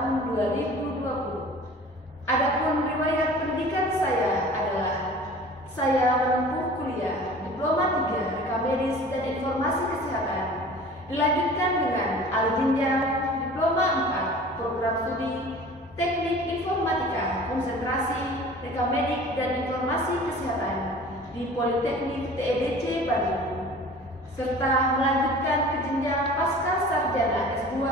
tahun 2020. Adapun riwayat pendidikan saya adalah saya menempuh kuliah Diploma 3 Rekam Medis dan Informasi Kesehatan, dilanjutkan dengan alih jenjang Diploma 4 Program Studi Teknik Informatika Konsentrasi Rekam Medik dan Informasi Kesehatan di Politeknik TEDC Bandung, serta melanjutkan ke jenjang Pasca Sarjana S2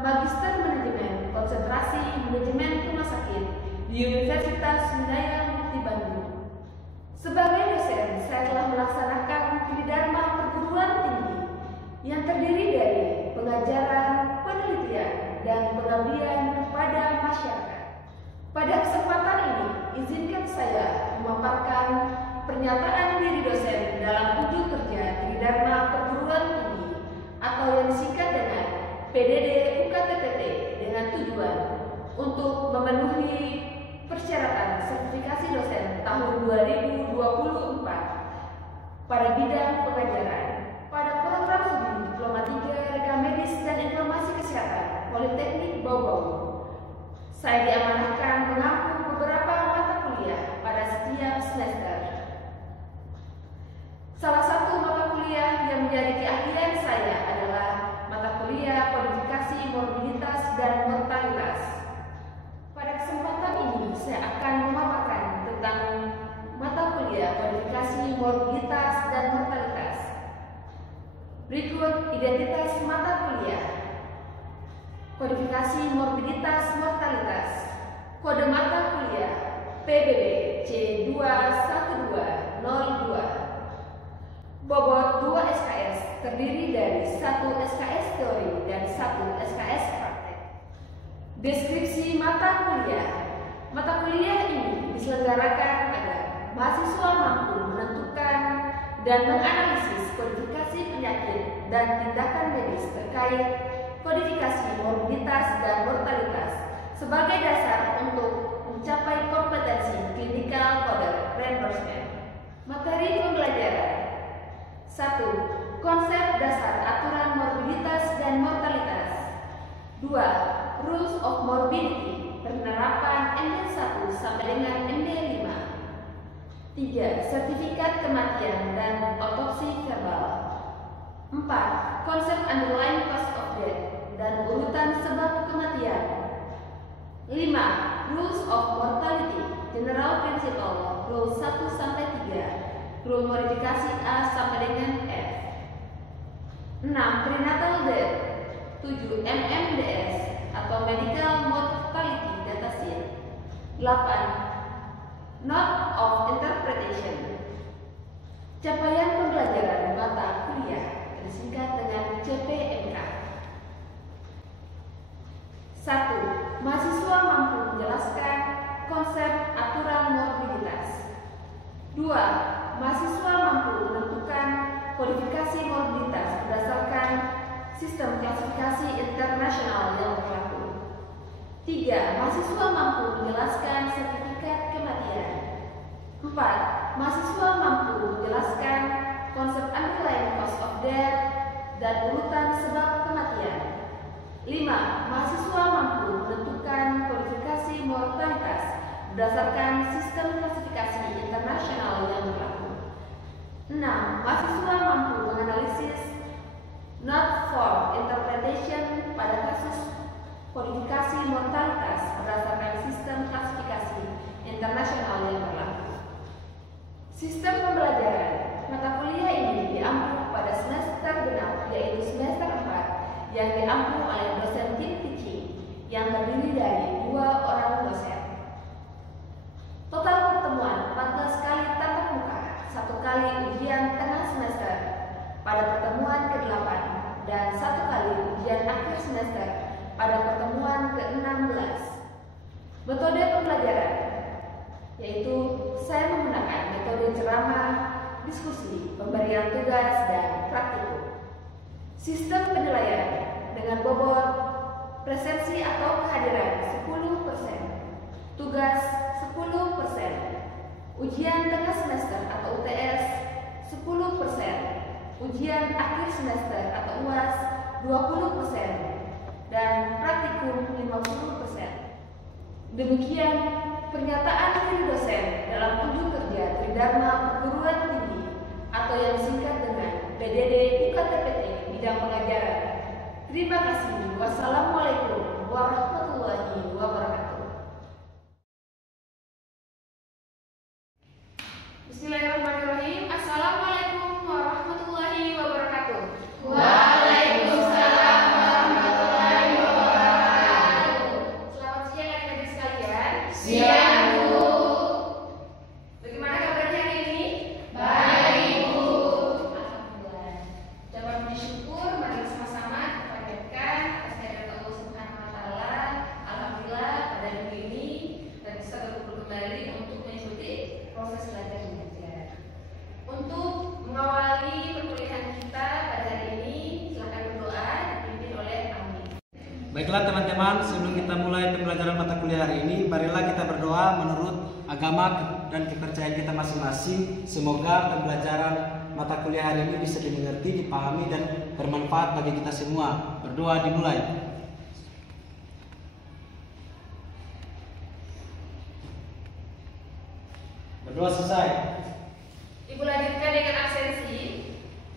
Magister Manajemen Konsentrasi Manajemen Rumah Sakit di Universitas Wijaya Mukti Bandung. Sebagai dosen, saya telah melaksanakan tridharma perguruan tinggi yang terdiri dari pengajaran, penelitian, dan pengabdian kepada masyarakat. Pada kesempatan ini, izinkan saya memaparkan pernyataan diri dosen dalam wujud kerja tridharma perguruan tinggi atau yang disingkat dengan PDD UKTTT, dengan tujuan untuk memenuhi persyaratan sertifikasi dosen tahun 2024 pada bidang pengajaran pada program studi Diploma 3 Rekam Medis dan Informasi Kesehatan Politeknik Bau-Bau. Saya diamanahkan mengampu beberapa mata kuliah pada setiap semester. Salah satu mata kuliah yang menjadi keahlian saya adalah mata kuliah kodifikasi morbiditas dan mortalitas. Pada kesempatan ini saya akan memaparkan tentang mata kuliah kodifikasi morbiditas dan mortalitas. Berikut identitas mata kuliah. Kodifikasi morbiditas mortalitas. Kode mata kuliah PBB C21202. Bobot 2 SKS terdiri dari 1 SKS teori dan 1 SKS praktek. Deskripsi mata kuliah. Mata kuliah ini diselenggarakan agar mahasiswa mampu menentukan dan menganalisis kodifikasi penyakit dan tindakan medis terkait kodifikasi morbiditas dan mortalitas sebagai dasar untuk mencapai kompetensi clinical coder reimbursement. Materi pembelajaran. 1. Konsep dasar aturan morbiditas dan mortalitas. 2. Rules of Morbidity, penerapan MD1 sampai dengan MD5. 3. Sertifikat kematian dan otopsi verbal. 4. Konsep underlying cause of death dan urutan sebab kematian. 5. Rules of Mortality, General Principle, Rule 1 sampai 3, Rule modifikasi A sampai dengan F. 6. Prenatal death. 7. MMDS atau Medical Mortality Datasheet. 8. Note of Interpretation. Capaian pembelajaran mata kuliah disingkat dengan CPMK. 1. Mahasiswa mampu menjelaskan konsep aturan morbiditas. 2. Mahasiswa mampu menentukan kodifikasi morbiditas berdasarkan sistem klasifikasi internasional yang berlaku. 3. Mahasiswa mampu menjelaskan sertifikat kematian. 4. Mahasiswa mampu menjelaskan konsep underlying cause of death dan urutan sebab kematian. 5. Mahasiswa mampu menentukan kodifikasi mortalitas berdasarkan sistem klasifikasi internasional yang berlaku. 6. Mahasiswa mampu menganalisis note for interpretation pada kasus kodifikasi mortalitas berdasarkan sistem klasifikasi internasional yang berlaku. Sistem pembelajaran mata kuliah ini diampu pada semester genap, yaitu semester 4, yang diampu oleh dosen team teaching yang terdiri dari 2 orang dosen. Total pertemuan 14 kali tatap muka, 1 kali ujian tengah semester pada pertemuan ke-8 dan 1 kali ujian akhir semester pada pertemuan ke-16. Metode pembelajaran yaitu saya menggunakan metode ceramah, diskusi, pemberian tugas, dan praktikum. Sistem penilaian dengan bobot presensi atau kehadiran 10%, tugas 10%, ujian tengah semester atau UTS 10%, ujian akhir semester atau UAS 20%, dan praktikum 50%. Demikian pernyataan diri dosen dalam kunjung kerja Tridharma Perguruan Tinggi atau yang disingkat dengan PDD UKTPT bidang pengajaran. Terima kasih. Wassalamualaikum warahmatullahi wabarakatuh. Bismillahirrahmanirrahim. Assalamualaikum warahmatullahi wabarakatuh. Waalaikumsalam warahmatullahi wabarakatuh. Selamat siang adik-adik sekalian. Siang, Bu. Bagaimana kabarnya hari ini? Baik, Bu. Alhamdulillah. Dapat bersyukur, mari sama-sama kita panjatkan atas kehadirat Allah Subhanahu wa taala. Alhamdulillah pada minggu ini kita bisa berkumpul kembali untuk mengikuti proses belajar mengajar. Untuk mengawali perkuliahan kita pada hari ini, silakan berdoa dipimpin oleh Amin. Baiklah teman-teman, sebelum kita mulai pembelajaran mata kuliah hari ini, marilah kita berdoa menurut agama dan kepercayaan kita masing-masing. Semoga pembelajaran mata kuliah hari ini bisa dimengerti, dipahami, dan bermanfaat bagi kita semua. Berdoa dimulai. Berdoa selesai. Ibu lanjutkan dengan absensi.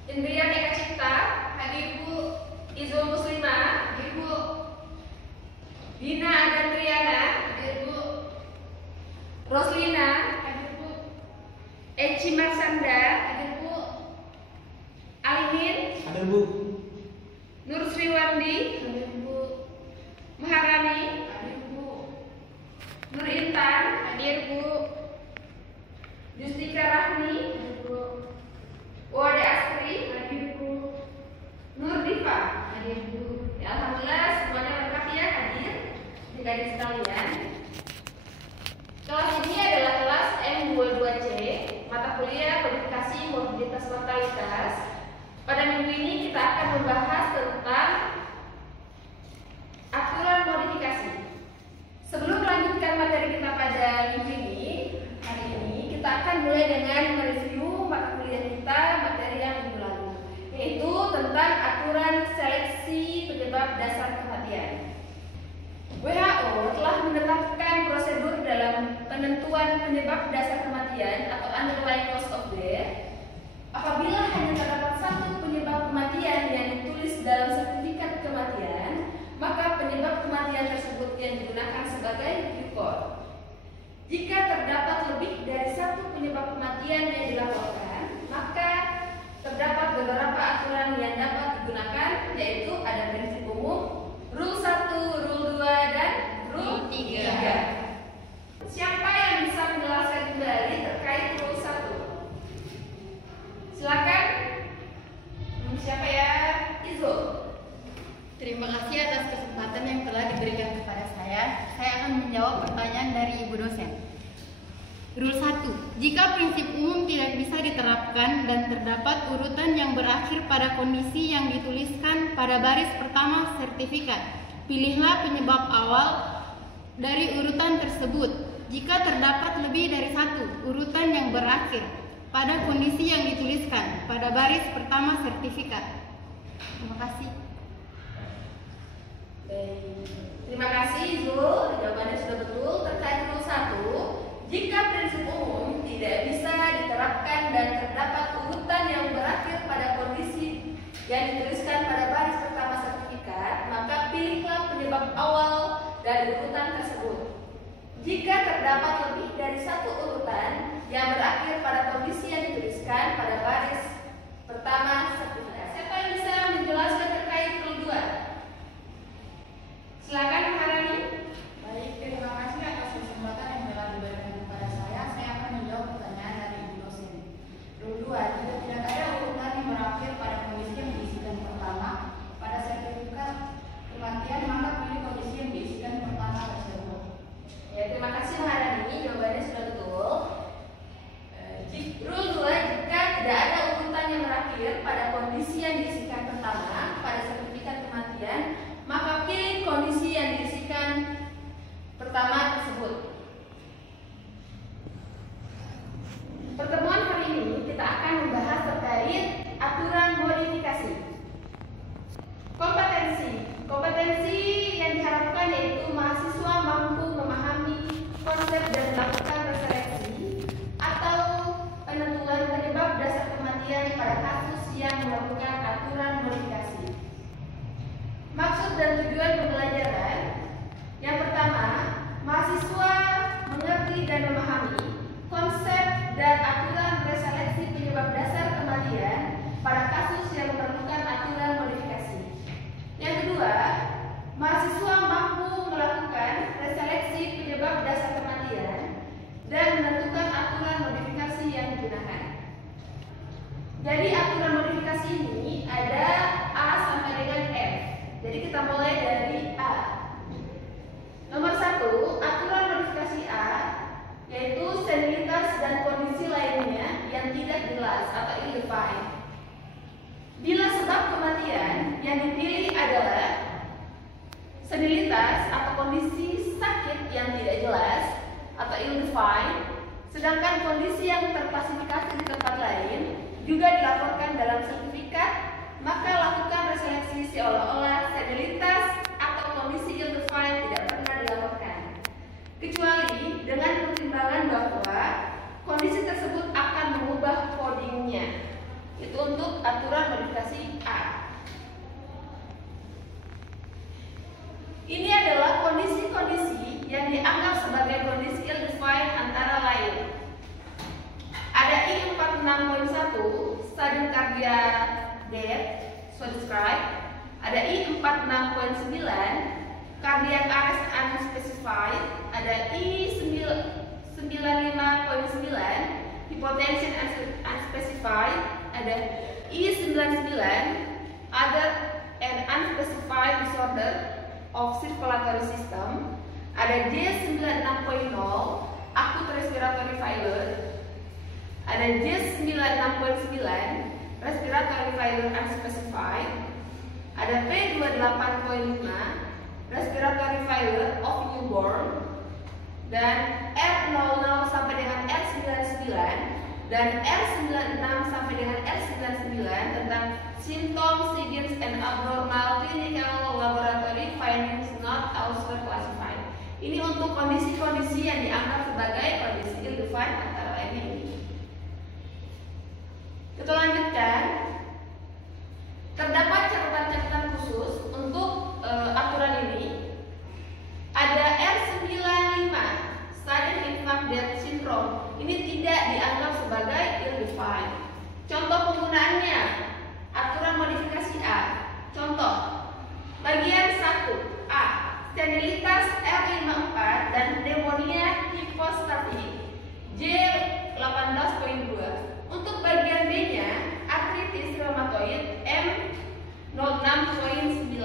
Indrian Eka Cipta, hadir Bu. Izul Muslimah, hadir Bu. Dina Adantriana, hadir Bu. Roslina, hadir Bu. Eci Marsanda, hadir Bu. Alimin, Hadir Bu. Nur Sriwandi, hadir Bu. Maharani, hadir Bu. Nur Intan, hadir Bu. Justika Rahmi, hadir Bu. Wade Astri, hadir Bu. Nur Diva, hadir Bu. Ya, alhamdulillah semuanya lengkap ya hadir. Adik-adik sekalian, kelas ini adalah kelas M22C, mata kuliah Kodifikasi Mobilitas Mortalitas. Pada minggu ini kita akan membahas tentang aturan modifikasi. Sebelum melanjutkan materi kita pada minggu ini, hari ini kita akan mulai dengan mereview mata kuliah kita materi yang minggu lalu, yaitu tentang aturan seleksi penyebab dasar kematian. WHO telah menetapkan prosedur dalam penentuan penyebab dasar kematian atau underlying cause of death. Apabila hanya terdapat satu penyebab kematian yang ditulis dalam sertifikat kematian, maka penyebab kematian tersebut yang digunakan sebagai record. Jika terdapat lebih dari satu penyebab kematian yang dilaporkan, maka terdapat beberapa aturan yang dapat digunakan, yaitu ada prinsip umum, Rule 1, Rule 2, dan Rule 3. Siapa yang bisa menjelaskan kembali terkait Rule 1? Silakan. Siapa ya? Izul. Terima kasih atas kesempatan yang telah diberikan kepada saya. Saya akan menjawab pertanyaan dari Ibu dosen. Rule 1. Jika prinsip umum tidak bisa diterapkan dan terdapat urutan yang berakhir pada kondisi yang dituliskan pada baris pertama sertifikat, pilihlah penyebab awal dari urutan tersebut. Jika terdapat lebih dari satu urutan yang berakhir pada kondisi yang dituliskan pada baris pertama sertifikat. Terima kasih. Terima kasih Zul, jawabannya sudah betul. Terkait Rule 1, jika prinsip umum tidak bisa diterapkan dan terdapat urutan yang berakhir pada kondisi yang dituliskan pada baris pertama sertifikat, maka pilihlah penyebab awal dari urutan tersebut. Jika terdapat lebih dari satu urutan yang berakhir pada kondisi yang dituliskan pada baris pertama sertifikat. Siapa yang bisa menjelaskan terkait Rule 2? Silakan Maharani. Baik, terima kasih atas kesempatan yang telah diberikan kepada saya. Saya akan menjawab pertanyaan dari Ibu dosen. Rule 2, jika tidak ada urutan yang berakhir pada kondisi yang diisikan pertama pada sertifikat kematian, maka pilih kondisi yang diisikan pertama tersebut. Ya, terima kasih Maharani, jawabannya sudah betul. Rule 2, jika tidak ada urutan yang berakhir pada konsep dan melakukan reseleksi atau penentuan penyebab dasar kematian pada kasus yang memerlukan aturan modifikasi. Maksud dan tujuan pembelajaran: yang pertama, mahasiswa mengerti dan memahami konsep dan aturan reseleksi penyebab dasar kematian pada kasus yang memerlukan aturan modifikasi. Yang kedua, mahasiswa mampu melakukan reseleksi penyebab dasar kematian dan menentukan aturan modifikasi yang digunakan. Jadi aturan modifikasi ini ada A sampai dengan F. Jadi kita mulai dari A. Nomor 1, aturan modifikasi A yaitu sterilitas dan kondisi lainnya yang tidak jelas atau ill-defined. Bila sebab kematian yang dipilih adalah sterilitas atau kondisi sakit yang tidak jelas atau ill-defined, sedangkan kondisi yang terklasifikasi di tempat lain juga dilaporkan dalam sertifikat, maka lakukan reseleksi seolah-olah sterilitas atau kondisi ill-defined tidak pernah dilaporkan, kecuali dengan pertimbangan bahwa kondisi tersebut akan mengubah codingnya. Itu untuk aturan modifikasi A. Ini adalah kondisi-kondisi yang dianggap sebagai kondisi ill-defined antara lain. Ada I46.1, stadium cardiac death, so described. Ada I46.9, cardiac arrest unspecified. Ada I95.9, hypotension unspecified. Ada I99, other and unspecified disorder of circulatory system. Ada J96.0, acute respiratory failure. Ada J96.9, respiratory failure unspecified. Ada P28.5, respiratory failure of newborn. Dan R00 sampai dengan R99 dan R96 sampai dengan R99 tentang symptoms, signs, and abnormal clinical laboratory findings not also classified. Ini untuk kondisi-kondisi yang dianggap sebagai kondisi ill-defined antara lain ini. Kita lanjutkan. Terdapat catatan-catatan khusus untuk aturan ini. Ada R95, sudden infant death syndrome. Ini tidak dianggap sebagai ill-defined. Contoh penggunaannya, aturan modifikasi A. Contoh, bagian 1 A, sterilitas R54 dan pneumonia hipostatik J18.2. Untuk bagian B-nya, artritis reumatoid M06.9.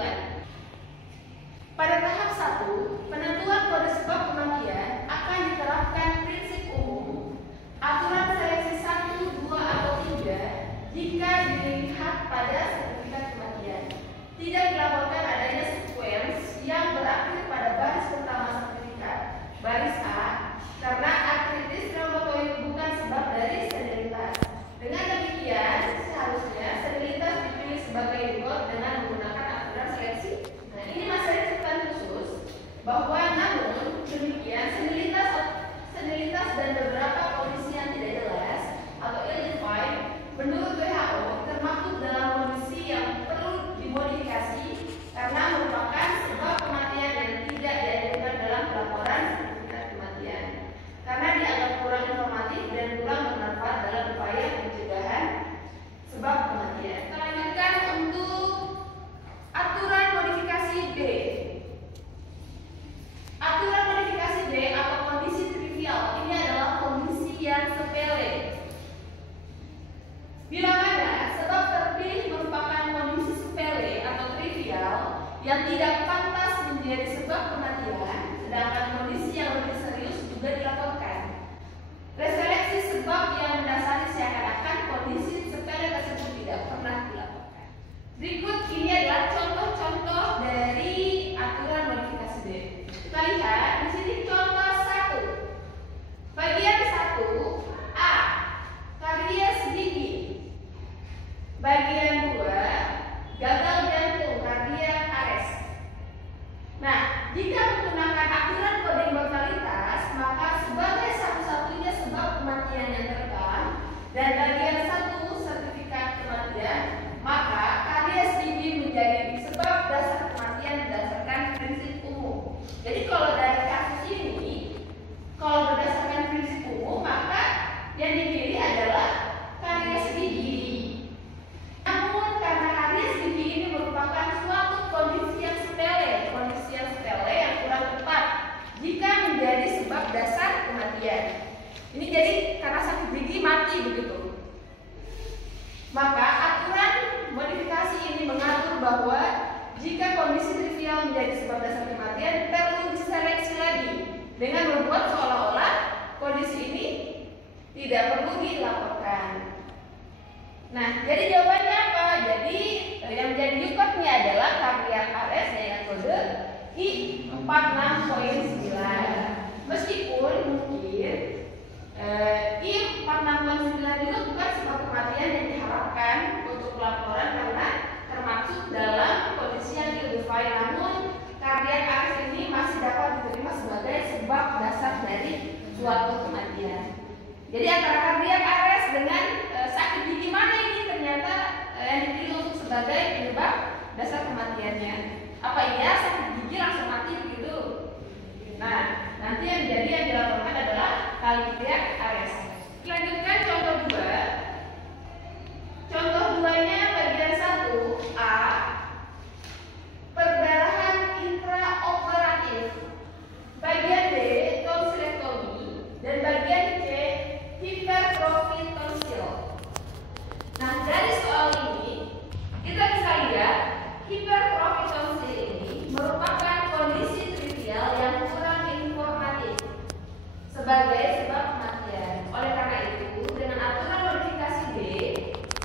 Pada tahap 1, penentuan kode sebab kematian akan diterapkan prinsip umum, aturan seleksi 1, 2, atau 3 jika dilihat pada sertifikat kematian. Tidak dilaporkan adanya sequence yang berakhir pada baris pertama sertifikat, baris A, karena artritis reumatoid bukan sebab dari sterilitas. Dengan demikian, seharusnya sterilitas dipilih sebagai default dengan menggunakan aturan seleksi. Nah, ini masih ada catatan khusus bahwa namun demikian sterilitas dan beberapa kondisi yang tidak jelas atau ill-defined menurut WHO termaktub dalam kondisi yang perlu dimodifikasi karena merupakan sebab kematian yang tidak diajukan dalam laporan sertifikat kematian karena dianggap kurang informatif dan kurang bermanfaat dalam upaya pencegahan sebab kematian. Kita lanjutkan untuk aturan modifikasi B. Aturan modifikasi B atau kondisi trivial ini adalah kondisi yang sepele. Bila mana sebab terpilih merupakan kondisi sepele atau trivial yang tidak pantas menjadi sebab kematian, sedangkan kondisi yang lebih serius juga dilaporkan. Reseleksi sebab yang mendasari seakan-akan kondisi sepele tersebut tidak pernah dilaporkan. Berikut ini adalah contoh-contoh dari aturan modifikasi B. Kita lihat di sini contoh 1. Bagian 1 A, karies gigi. Bagian 2, gagal jantung, cardiac arrest. Nah, jika menggunakan aturan kode mortalitas, maka kematian yang terekam dan bagian 1 sertifikat kematian, maka karies gigi menjadi sebab dasar kematian berdasarkan prinsip umum. Jadi kalau dari kasus ini, kalau berdasarkan prinsip umum, maka yang dipilih adalah karies gigi. Namun karena karies gigi ini merupakan suatu kondisi yang sepele yang kurang tepat jika menjadi sebab dasar kematian. Ini jadi karena sakit gigi mati begitu. Maka aturan modifikasi ini mengatur bahwa jika kondisi trivial menjadi sebab dasar kematian, perlu diseleksi lagi dengan membuat seolah-olah kondisi ini tidak perlu dilaporkan. Nah, jadi jawabannya apa? Jadi yang menjadi yukotnya adalah karya AS dengan kode I46.9. Meskipun mungkin I46.9 juga bukan sebab kematian yang diharapkan untuk pelaporan karena termasuk dalam kondisi yang ill-defined, namun kardiak arrest ini masih dapat diterima sebagai sebab dasar dari suatu kematian. Jadi antara kardiak arrest dengan sakit gigi mana ini ternyata yang dipilih untuk sebagai penyebab dasar kematiannya. Apa iya sakit gigi langsung mati begitu? Nah, nanti yang dilaporkan adalah kardiak arrest. Lanjutkan contoh 2. Contoh 2-nya bagian 1A, perdarahan intraoperatif. Bagian B, tonsilektomi, dan bagian C, hipertrofi tonsil. Nah, dari soal ini kita bisa lihat hipertrofi tonsil ini merupakan kondisi trivial yang kurang informatif sebagai sebab kematian. Oleh karena itu, dengan aturan modifikasi B,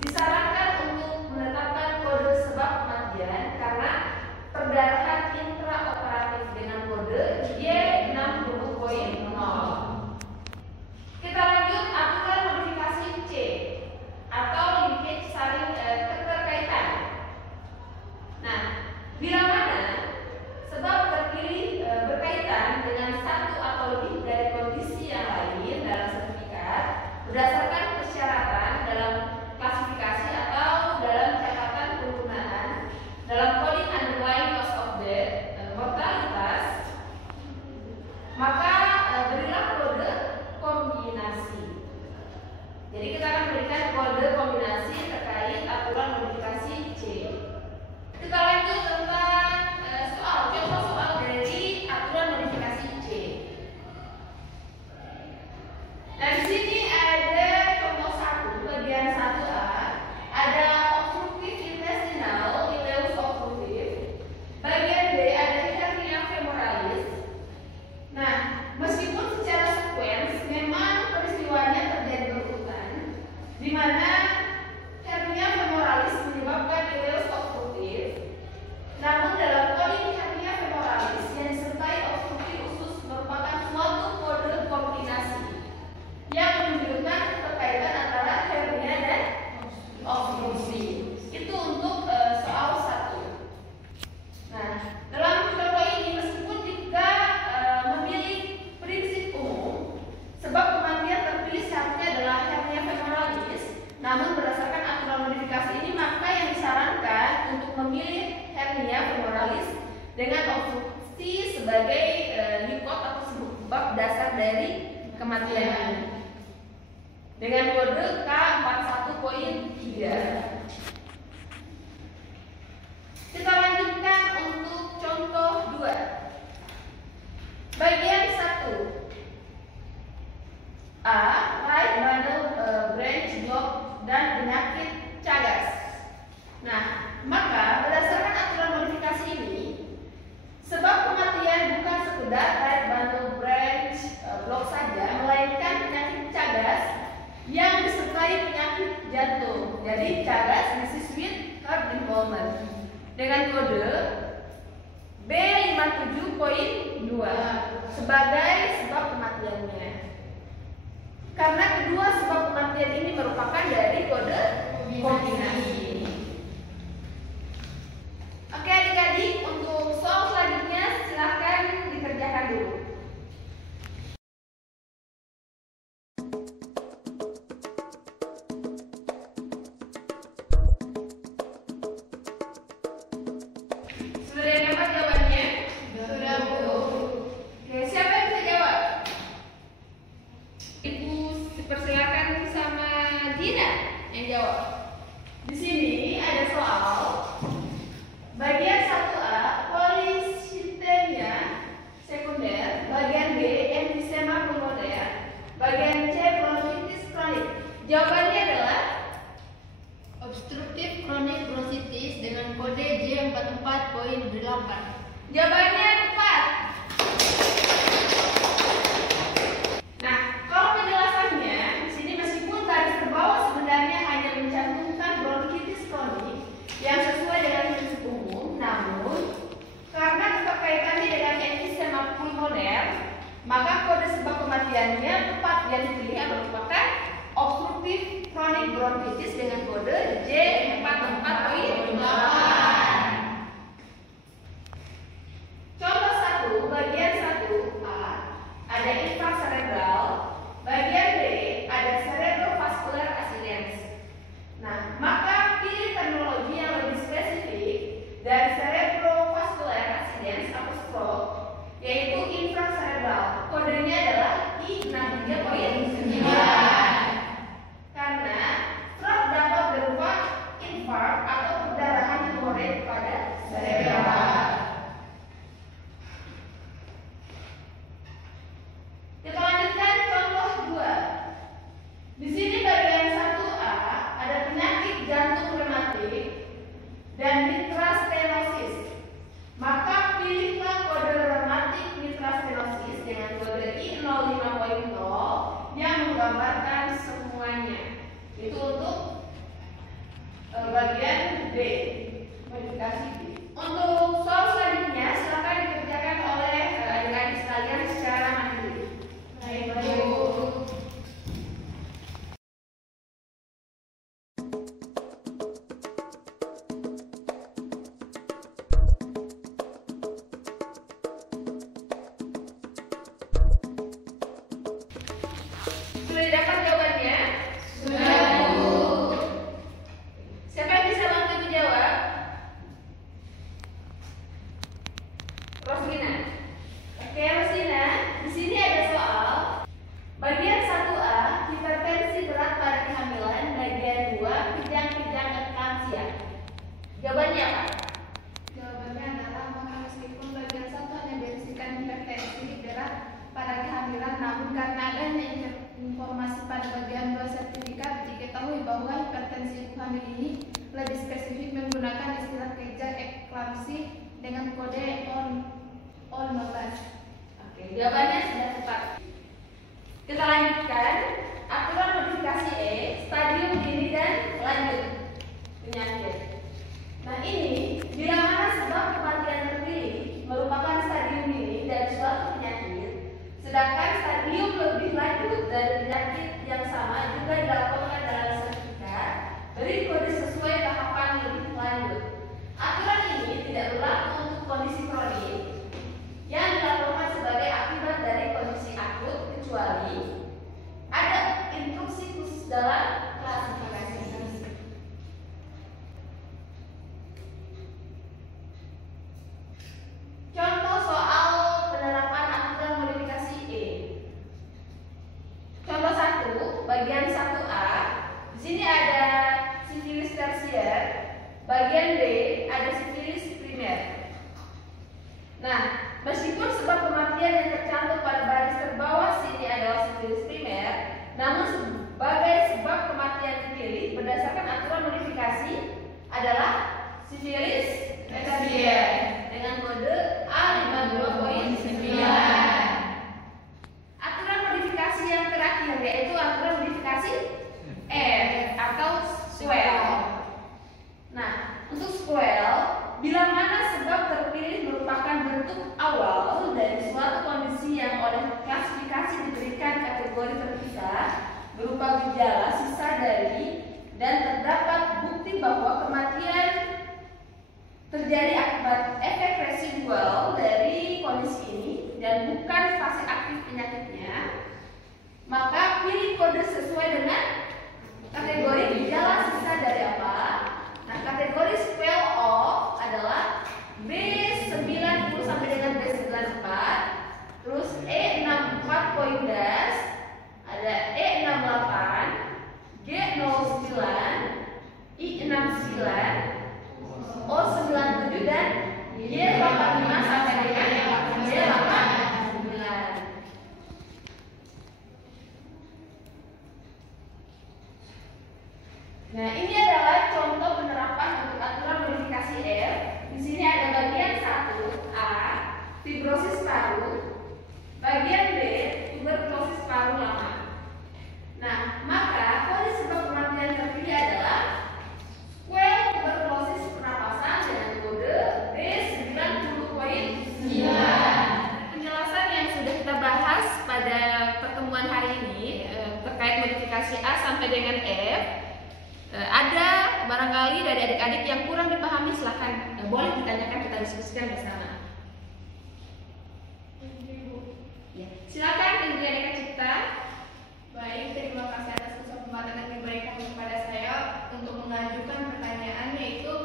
disarankan untuk menetapkan kode sebab kematian karena perdarahan intraoperatif dengan kode Y60.0. Kita lanjut aturan modifikasi C atau linkage saling keterkaitan. Nah, bila mana sebab terpilih berkaitan dengan satu atau lebih dari kondisi yang lain dalam sertifikat berdasarkan persyaratan dalam klasifikasi atau dalam catatan penggunaan dalam coding underlying cause of death mortalitas, maka berilah kode kombinasi. Jadi kita akan berikan kode kombinasi terkait aturan modifikasi C. Kita lanjut tentang contoh soal dari aturan modifikasi C. Nah, di sini ada contoh 1, bagian 1A, ada obstructive intestinal, ileus obstructive. Bagian B ada hernia femoralis. Nah, meskipun secara sekuens memang peristiwanya terjadi berurutan, di mana hernia femoralis menyebabkan ileus obstruktif. Namun dalam kode hernia femoralis yang disertai obstruksi usus merupakan suatu kode kombinasi yang menunjukkan keterkaitan antara hernia dan obstruksi. Itu untuk soal 1. Nah, dalam contoh ini meskipun jika memilih prinsip umum, sebab kematian terpilih seharusnya adalah hernia femoralis, namun berdasarkan aturan modifikasi ini maka yang disarankan untuk memilih hernia femoralis dengan obstruksi sebagai yukot atau sebab dasar dari kematian dengan kode K41.3. Kita lanjutkan untuk contoh 2. Bagian 1. A. Right bundle branch block dan penyakit Chagas. Nah, maka berdasarkan aturan modifikasi ini, sebab kematian bukan sekedar right bundle branch block saja, melainkan penyakit Chagas yang disertai penyakit jantung. Jadi Chagas disease with heart involvement dengan kode B57.2 sebagai sebab kematiannya. Karena kedua sebab kematian ini merupakan dari kode kombinasi. Oke adik-adik, untuk soal selanjutnya silahkan dikerjakan dulu. Maka kode sebab kematiannya tepat yang dipilih merupakan obstruktif kronik bronkitis dengan kode J44.8. Contoh 1, bagian 1A ada infark cerebral, bagian B ada cerebrovascular accidents. Nah, maka pilih terminologi yang lebih spesifik dari cerebrovascular accidents atau stroke, yaitu infark cerebral. Kodenya adalah I63.9. Karena stroke dapat berupa infark atau perdarahan hemoroid pada cerebral. Kita lanjutkan contoh 2. Di sini bagian 1A ada penyakit jantung rematik dan mitral stenosis. Maka pilihlah kode rematik mitral stenosis dengan kode I05.0 yang menggambarkan semuanya. Itu untuk bagian B, modifikasi B. Untuk soal selanjutnya silakan dikerjakan oleh adik-adik sekalian secara mandiri. Baik. Sudah didapat jawabannya? Sudah, Bu. Siapa yang bisa bantu menjawab? Rosina. Oke, Rosina. Di sini ada soal. Bagian 1A, hipertensi berat pada kehamilan. Bagian 2, kejang-kejang eklamsia. Jawabannya apa? Jawabannya adalah maka meskipun bagian 1 hanya berisikan hipertensi berat pada kehamilan, namun karena adanya informasi pada bagian 2 sertifikat diketahui bahwa hipertensi ibu hamil ini lebih spesifik menggunakan istilah kejang eklamsi dengan kode O15. Oke, jawabannya sudah tepat. Kita lanjutkan. Aturan modifikasi E, stadium dini dan lanjut penyakit. Nah, ini bila mana sebab kematian terpilih merupakan stadium dini dari suatu penyakit, sedangkan stadium lebih lanjut dari penyakit yang sama juga dilaporkan dalam sertifikat, beri kode sesuai tahapan lebih lanjut. Aturan ini tidak berlaku untuk kondisi kronik yang dilaporkan sebagai akibat dari kondisi akut, kecuali ada instruksi khusus dalam klasifikasi. Contoh soal penerapan aturan modifikasi E. Contoh 1, bagian 1A. Di sini ada sifilis tersier, bagian B ada sifilis primer. Nah, meskipun sebab kematian yang tercantum pada baris terbawah sini adalah sifilis primer, namun sebagai sebab kematian dipilih berdasarkan aturan modifikasi adalah sifilis tersier dengan kode A52.9. Aturan modifikasi yang terakhir yaitu aturan modifikasi F atau Swell. Nah, untuk Swell, bila mana sebab terpilih merupakan bentuk awal dari suatu kondisi yang oleh klasifikasi diberikan kategori terpisah berupa gejala sisa dari dan terdapat bukti bahwa kematian terjadi akibat efek residual dari kondisi ini dan bukan fase aktif penyakitnya, maka pilih kode sesuai dengan kategori gejala sisa dari apa. Nah, kategori spell off adalah B90 sampai dengan B94, terus E64 das, ada E68, G09, I69, O97 dan Y85 sampai dengan Y89. Nah, ini adalah contoh penerapan untuk aturan modifikasi R. Di sini ada bagian 1A, fibrosis paru, bagian B, tuberkulosis paru lama. Nah, maka kode sebab kematian terpilih adalah squel tuberkulosis pernapasan dengan kode B90.9. Penjelasan yang sudah kita bahas identifikasi A sampai dengan F. Ada barangkali dari adik-adik yang kurang dipahami, silahkan boleh ditanyakan, kita diskusikan bersama. Ya, silakan Ibu Eka Cipta. Baik, terima kasih atas kesempatan yang diberikan kepada saya untuk mengajukan pertanyaan, yaitu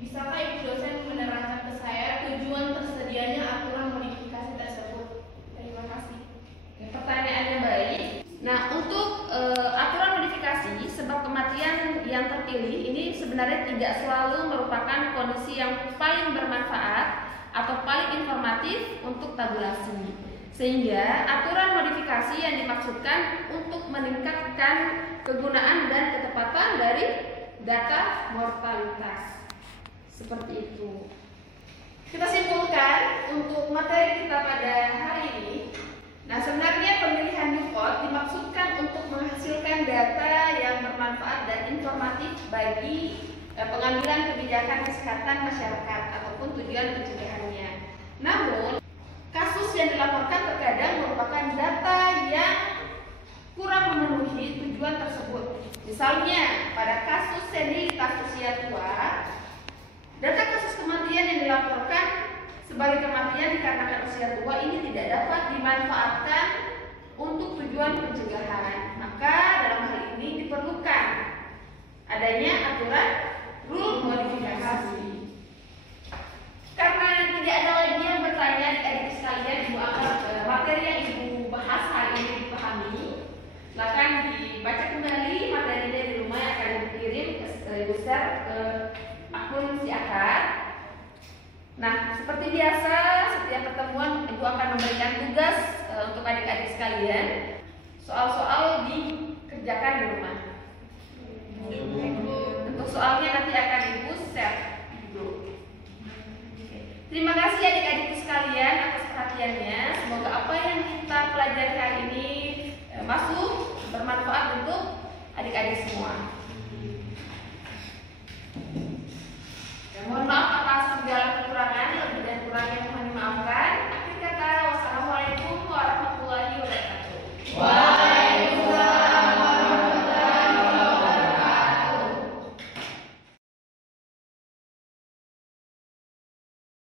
bisakah Ibu dosen menerangkan ke saya tujuan tersedianya aturan modifikasi tersebut? Terima kasih. Pertanyaannya baik. Nah, untuk aturan modifikasi sebab kematian yang terpilih ini sebenarnya tidak selalu merupakan kondisi yang paling bermanfaat atau paling informatif untuk tabulasi. Sehingga aturan modifikasi yang dimaksudkan untuk meningkatkan kegunaan dan ketepatan dari data mortalitas. Seperti itu. Kita simpulkan untuk materi kita pada hari ini. Nah, sebenarnya pemilihan new code dimaksudkan untuk menghasilkan data yang bermanfaat dan informatif bagi pengambilan kebijakan kesehatan masyarakat ataupun tujuan pencegahannya. Namun, kasus yang dilaporkan terkadang merupakan data yang kurang memenuhi tujuan tersebut. Misalnya, pada kasus senioritas usia tua, data kasus kematian yang dilaporkan sebagai kematian dikarenakan usia tua ini tidak dapat dimanfaatkan untuk tujuan pencegahan. Maka dalam hal ini diperlukan adanya aturan rule modifikasi. Karena tidak ada lagi yang bertanya adik-adik sekalian, Ibu akan materi yang Ibu bahas hari ini dipahami. Silakan dibaca kembali materinya di rumah yang akan dikirim ke akun si akad. Nah, seperti biasa setiap pertemuan Ibu akan memberikan tugas untuk adik-adik sekalian. Soal-soal dikerjakan di rumah. Untuk soalnya nanti akan Ibu share di grup. Terima kasih adik-adik sekalian atas perhatiannya. Semoga apa yang kita pelajari hari ini masuk bermanfaat untuk adik-adik semua.